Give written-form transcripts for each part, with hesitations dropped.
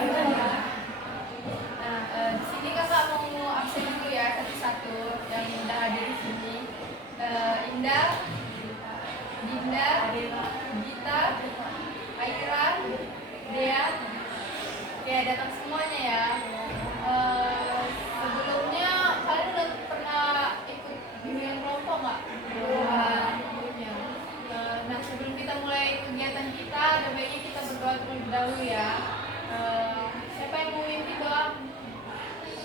Nah, di sini kakak mau absen dulu ya satu-satu yang udah hadir di sini. Indah, Dinda, Gita, Airan, Dea. Oke, datang semuanya ya. Sebelumnya kalian udah pernah ikut bimbingan kelompok nggak? Sebelumnya. Nah, sebelum kita mulai kegiatan kita, ada baiknya kita berdoa terlebih dahulu ya. Siapa yang mau mimpi doa?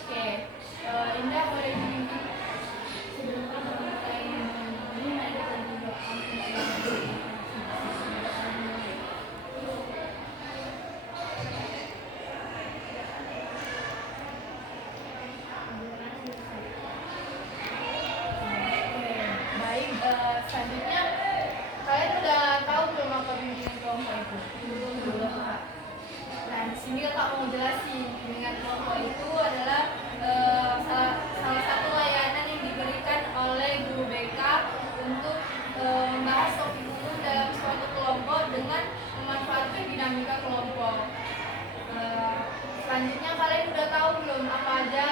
Oke, Indah boleh mimpi. Sebelum kita mulai ini ada doa. Selanjutnya kalian udah tahu belum apa bimbingan kelompok itu? Belum. Nah, di sini kakak mau jelasin bimbingan kelompok itu adalah salah satu layanan yang diberikan oleh guru BK untuk membahas topik umum dalam suatu kelompok dengan memanfaatkan dinamika kelompok. Selanjutnya kalian udah tahu belum apa aja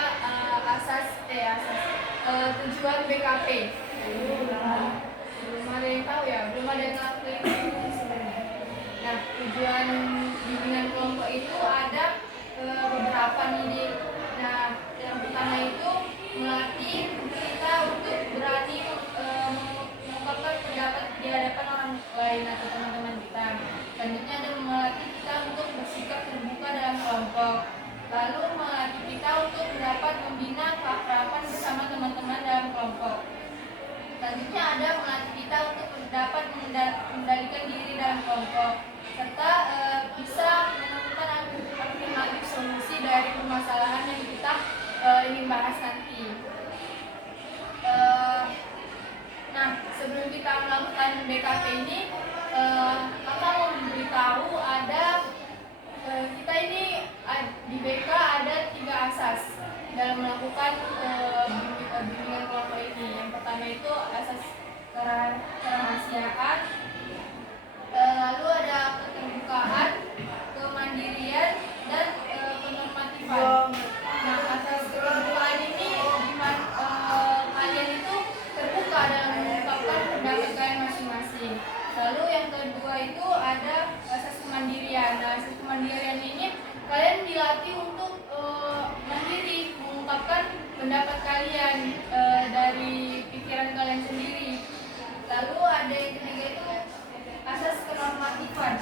tujuan BKP? Belum ada yang tahu ya, belum ada yang ngelakuin sebenarnya. Nah, tujuan bimbingan kelompok itu ada beberapa nih. Nah, yang pertama itu melatih kita untuk berani mengungkapkan pendapat di hadapan orang lain atau teman-teman kita. Selanjutnya ada melatih kita untuk bersikap terbuka dalam kelompok. Lalu melatih kita untuk dapat membina keakraban bersama teman-teman dalam kelompok. Selanjutnya ada melatih kita untuk dapat mengendalikan diri dalam kelompok serta bisa menemukan alternatif solusi dari permasalahan yang kita ingin bahas nanti. Nah, sebelum kita melakukan BKP ini, kakak mau memberitahu ada kita ini di BK ada 3 asas dalam melakukan bimbingan kelompok ini. Yang pertama itu asas kerahasiaan, lalu ada keterbukaan, kemandirian, dan penormatifan. Nah, asas keterbukaan ini kalian itu terbuka dalam mengungkapkan pendapat kalian masing-masing. Lalu yang kedua itu ada asas kemandirian. Nah, asas kemandirian ini kalian dilatih untuk mandiri mengungkapkan pendapat kalian dari pikiran kalian sendiri. Lalu ada yang ketiga itu asas kenormatifan.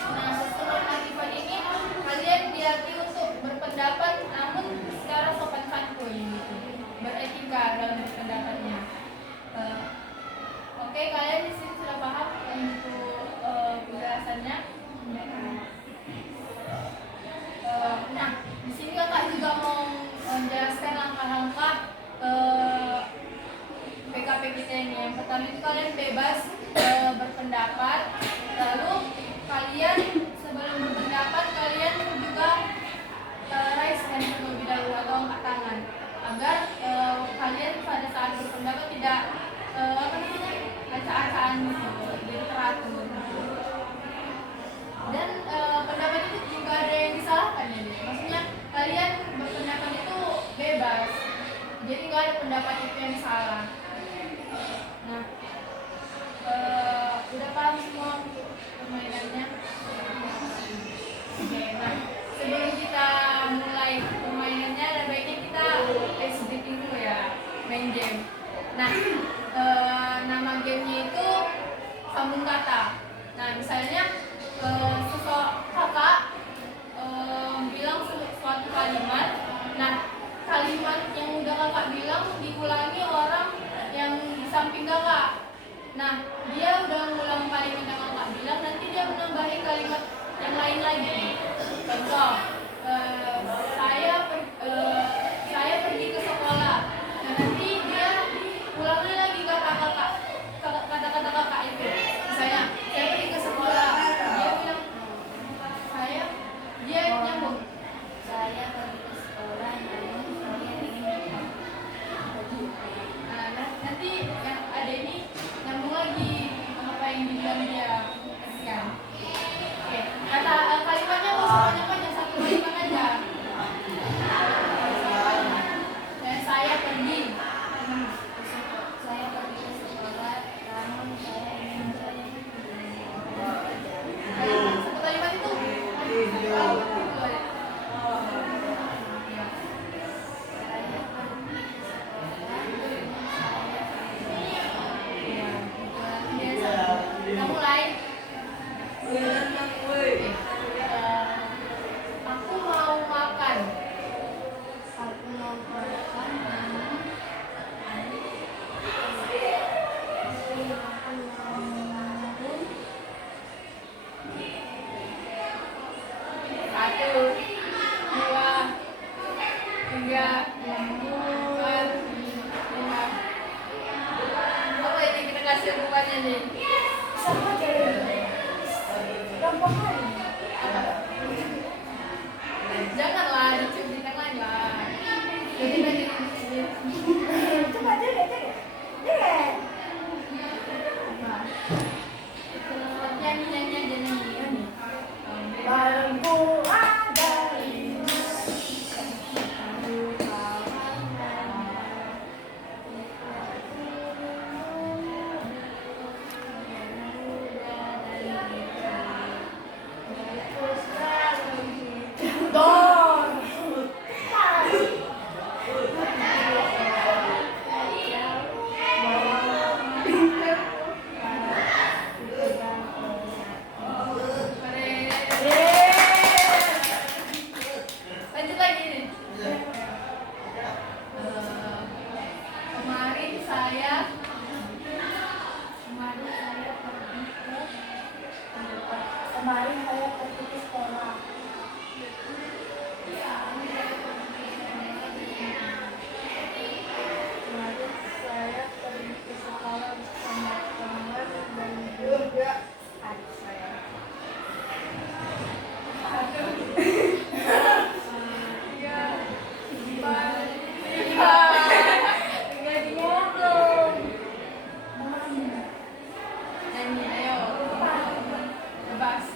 Nah, asas kenormatifan ini kalian dilatih untuk berpendapat namun secara sopan santun gitu, beretika dalam berpendapatnya. Oke, kalian di sini sudah paham untuk penjelasannya? Nah, di sini kakak juga mau menjelaskan langkah-langkah PKP kita ini. Yang pertama itu kalian bebas berpendapat. Lalu kalian sebelum berpendapat kalian juga raise hand terlebih dahulu atau angkat tangan agar kalian pada saat berpendapat tidak acak-acakan gitu, jadi teratur. Dan pendapat itu juga ada yang disalahkan ya, maksudnya kalian berpendapat itu bebas, jadi nggak ada pendapat itu yang salah. Nah, udah paham semua permainannya? Oke, nah sebelum kita mulai permainannya ada baiknya kita ice breaking dulu ya, main game. Nah, nama gamenya itu sambung kata. Nah, misalnya kakak bilang suatu kalimat. Nah, kalimat yang udah kakak bilang diulangi orang yang di samping kakak. Nah, dia udah ngulang kalimat yang kakak bilang, nanti dia menambahi kalimat yang lain lagi. Contoh, saya pergi ke sekolah. Nah, nanti dia ulangi lagi kata-kata kakak itu. Misalnya, saya pergi ke sekolah. Dia bilang, dia nyambung. Saya pergi ke sekolah, namun saya ingin nanti yang ada ini nyambung lagi apa yang dibilang dia. Oke. Kalimatnya nggak usah panjang-panjang, satu kalimat Apa ini kita kasih bukannya nih? Sama aja ya. Gampang kali. Apa? Janganlah dicubit yang lain lah. Jadi lagi Coba aja deh, deh. nyanyi aja nyanyi. Bangku ada Lanjut lagi nih. Kemarin saya kemarin saya pergi ke sekolah. Kemarin saya pergi ke sekolah bersama teman dan juga adik saya. Jadi ngomong. nyanyi ayo. Bebas.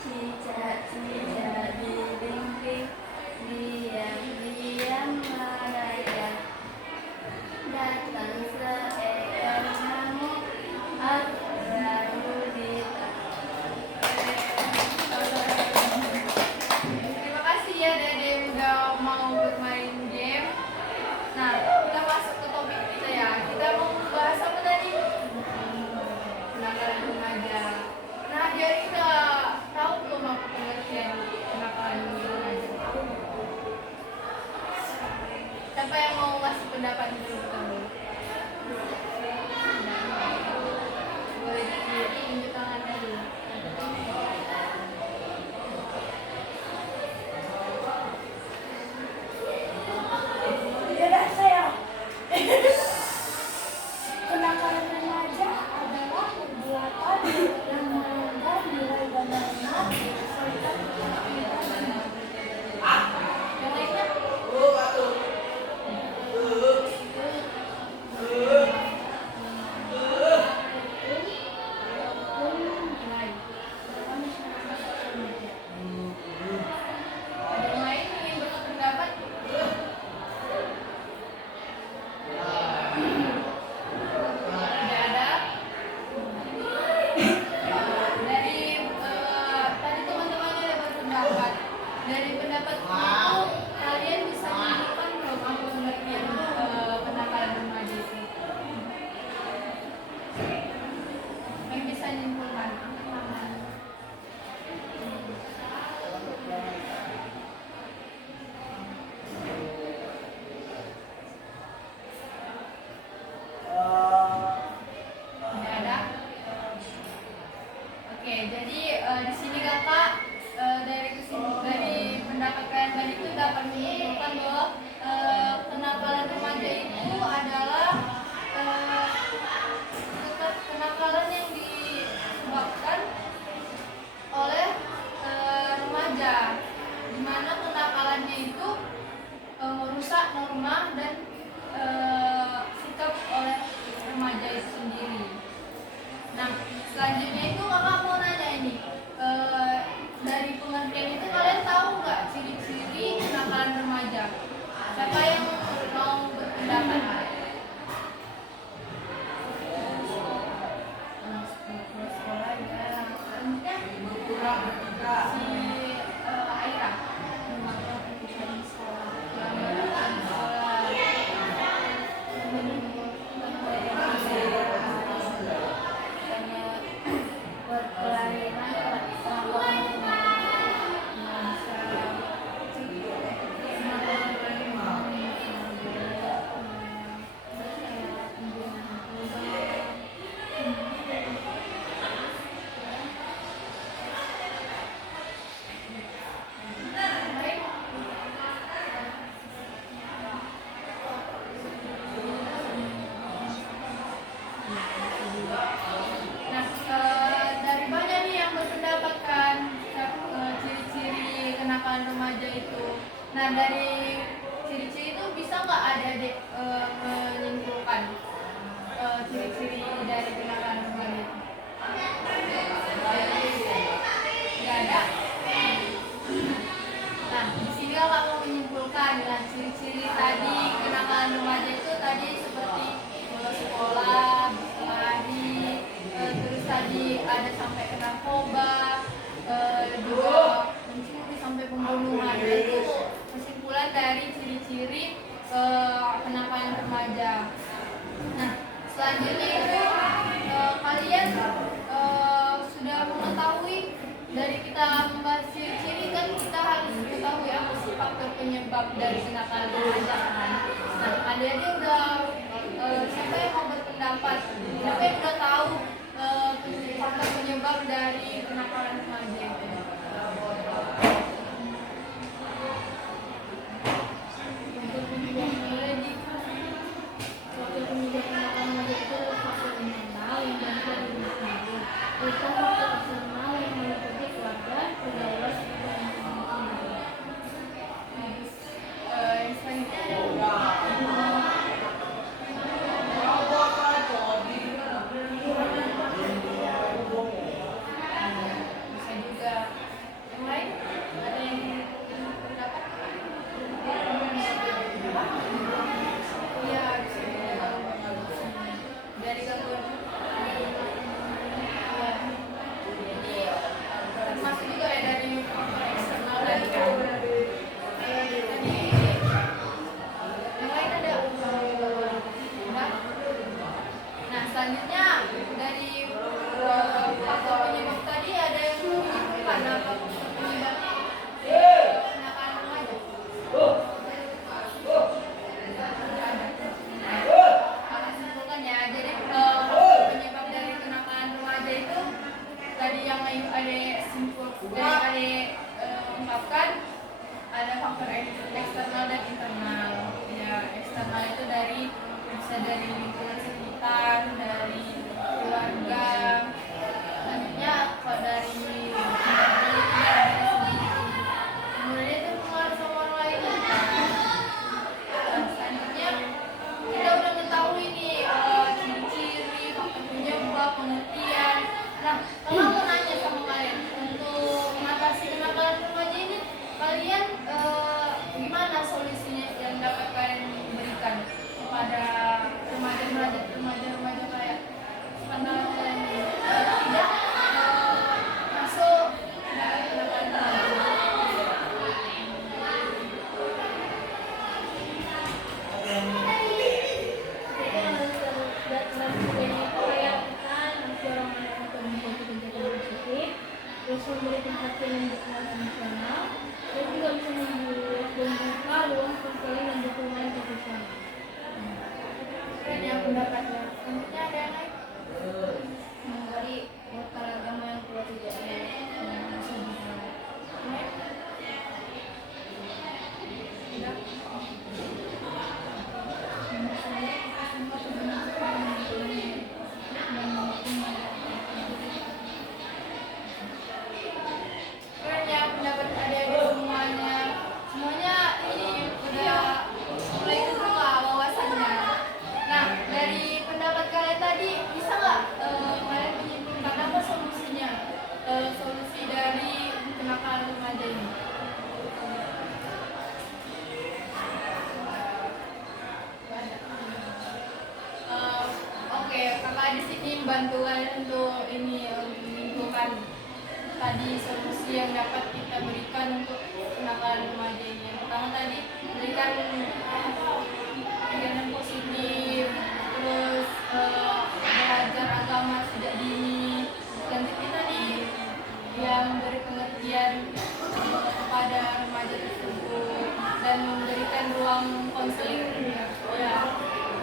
Cicak-cicak di dinding, diam-diam merayap. Datang seekor nyamuk, aku ragu di Terima kasih ya Dede udah mau bermain game. Nah, kita masuk ke topik kita ya. Kita mau bahas apa tadi? Kenakalan remaja. Nah, jadi udah tahu belum apa pengertian kenakalan remaja? Siapa yang mau ngasih pendapat dulu kamu? Boleh tunjuk tangannya dulu. Dadah saya. Kenakalan remaja adalah perbuatan yang melanggar nilai dan norma serta Yang lainnya? Ada yang lain ingin berpendapat? Tidak ada. Dari tadi teman-teman ada berpendapat. Dari pendapat itu kalian bisa menentukan belum apa pengertian kenakalan remaja itu? Yang bisa menyimpulkan? Tidak ada. Oke, jadi di sini kakak dari pendapat kalian tadi itu dapat menyimpulkan bahwa kenakalan remaja itu adalah kenakalan yang disebabkan oleh remaja, di mana kenakalannya itu merusak norma dan sikap oleh remaja itu sendiri. Nah, selanjutnya itu kakak mau nanya ini, dari pengertian itu kalian tahu nggak ciri-ciri kenakalan remaja? Siapa yang mau berpendapat? Sekolah ya, si Aira. berkelainan kenakalan remaja itu. Nah, dari ciri-ciri itu bisa nggak adik-adik menyimpulkan ciri-ciri dari kenakalan remaja itu? Nggak ada. Nah, di sini kakak mau menyimpulkan. Nah, ciri-ciri tadi kenakalan remaja itu tadi seperti bolos sekolah, berlari, terus tadi ada sampai ke narkoba, juga mencuri sampai pembunuhan. Itu kesimpulan dari ciri-ciri kenakalan remaja. Nah, selanjutnya itu kalian sudah mengetahui dari kita membahas ciri-ciri kan kita harus mengetahui apa sih faktor penyebab dari kenakalan remaja kan. Nah, adik-adik udah siapa yang mau berpendapat? Siapa yang udah tahu faktor penyebab dari kenakalan remaja itu? Selanjutnya dari faktor penyebab tadi ada yang menyimpulkan apa faktor penyebab kenakalan remaja? Kakak simpulkan ya. Jadi faktor penyebab dari kenakalan remaja itu tadi yang ungkapkan ada faktor eksternal dan internal. Ya, eksternal itu bisa dari lingkungan sekitar, dari keluarga. Selanjutnya kalau dari sendiri, kemudian itu pengaruh sama orang lain. Selanjutnya kita udah mengetahui nih ciri-ciri, faktor penyebab, pengertian. Nah, kalau mau nanya sama kalian untuk mengatasi kenakalan remaja ini, kalian gimana solusinya yang dapat kalian berikan kepada remaja kayak kenal dan tidak masuk dalam kenakalan terus memberikan perhatian yang berkelas emosional dan juga bisa membuka ruang konseling dan dukungan profesional. keren ya pendapatnya. Selanjutnya ada yang lain? Dari lokal agama yang kuat tidak keren ya pendapat adik-adik semuanya. Semuanya ini udah mulai terbuka wawasannya. Nah, dari pendapat kalian tadi bisa nggak kalian menyimpulkan apa solusinya? Solusi dari kenakalan remaja ini? Oke, kakak di sini bantu kalian untuk menyimpulkan tadi solusi yang dapat kita berikan untuk kenakalan remaja ini. Yang pertama tadi berikan kegiatan positif, terus belajar agama sejak dini. Selanjutnya tadi yang beri pengertian kepada remaja tersebut dan memberikan ruang konseling ya, ruang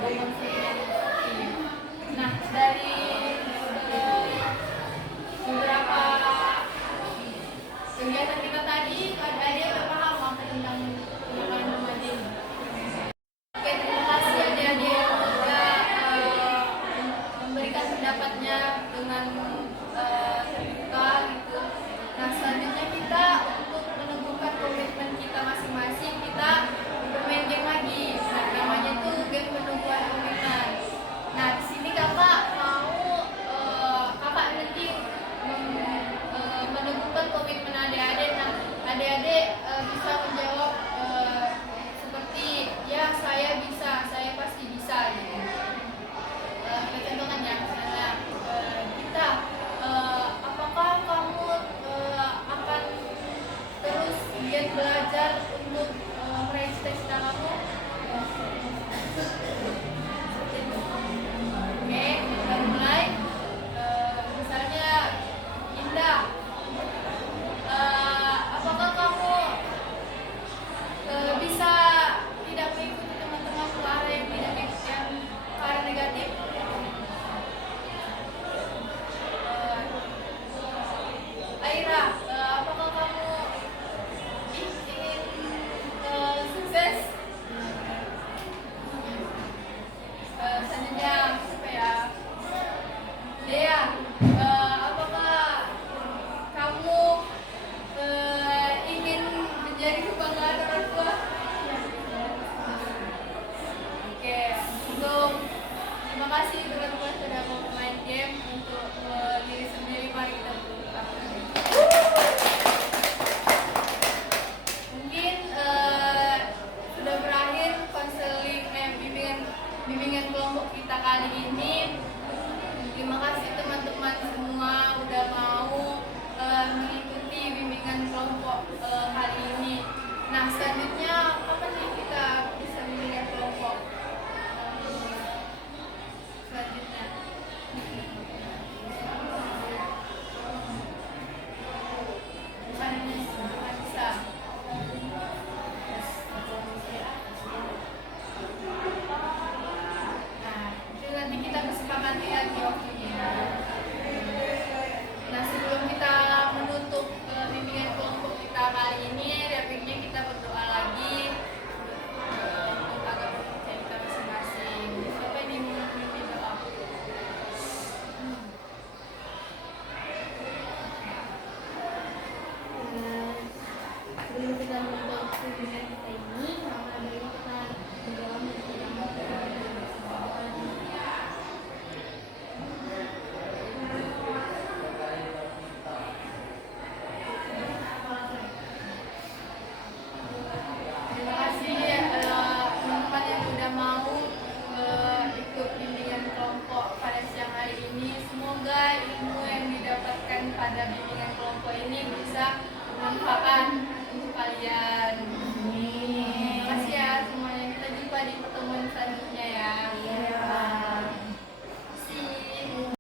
konseling yang efektif. Nah, dari beberapa kegiatan kita tadi, ada yang udah paham apa tentang kenakalan remaja ini? adik-adik bisa menjawab seperti ya saya bisa, saya pasti bisa gitu. Kita contohkan ya, misalnya kita apakah kamu akan terus giat belajar untuk meraih cita-cita kamu? Oke, kita mulai. Misalnya Indah, apakah kamu bisa tidak mengikuti teman-teman ke arah yang tidak yang ke arah negatif? Aira, apakah kamu ingin sukses? Selanjutnya apa ya? Dea, apakah kamu ingin menjadi kebanggaan orang tua? Oke, untuk terima kasih teman-teman sudah mau main game untuk diri sendiri. Mari kita berdoa. Mungkin sudah berakhir konseling bimbingan kelompok kita kali ini. Terima kasih teman-teman semua udah mau mengikuti bimbingan kelompok kali ini. Nah, selanjutnya kapan nih kita bisa bimbingan kelompok selanjutnya? Bukan bisa. Nah, itu nanti kita kesepakati lagi waktunya. Nah, sebelum kita menutup bimbingan kelompok kita kali ini, rapidnya kita berdoa lagi untuk agama kita masing-masing. Siapa yang memimpin doa? Sebelum kita menutup webinar kita ini, maka dari kita berdoa bersama kepada Terima kasih teman-teman yang sudah mau ikut bimbingan kelompok pada siang hari ini. Semoga ilmu yang didapatkan pada bimbingan kelompok ini bisa bermanfaat untuk kalian.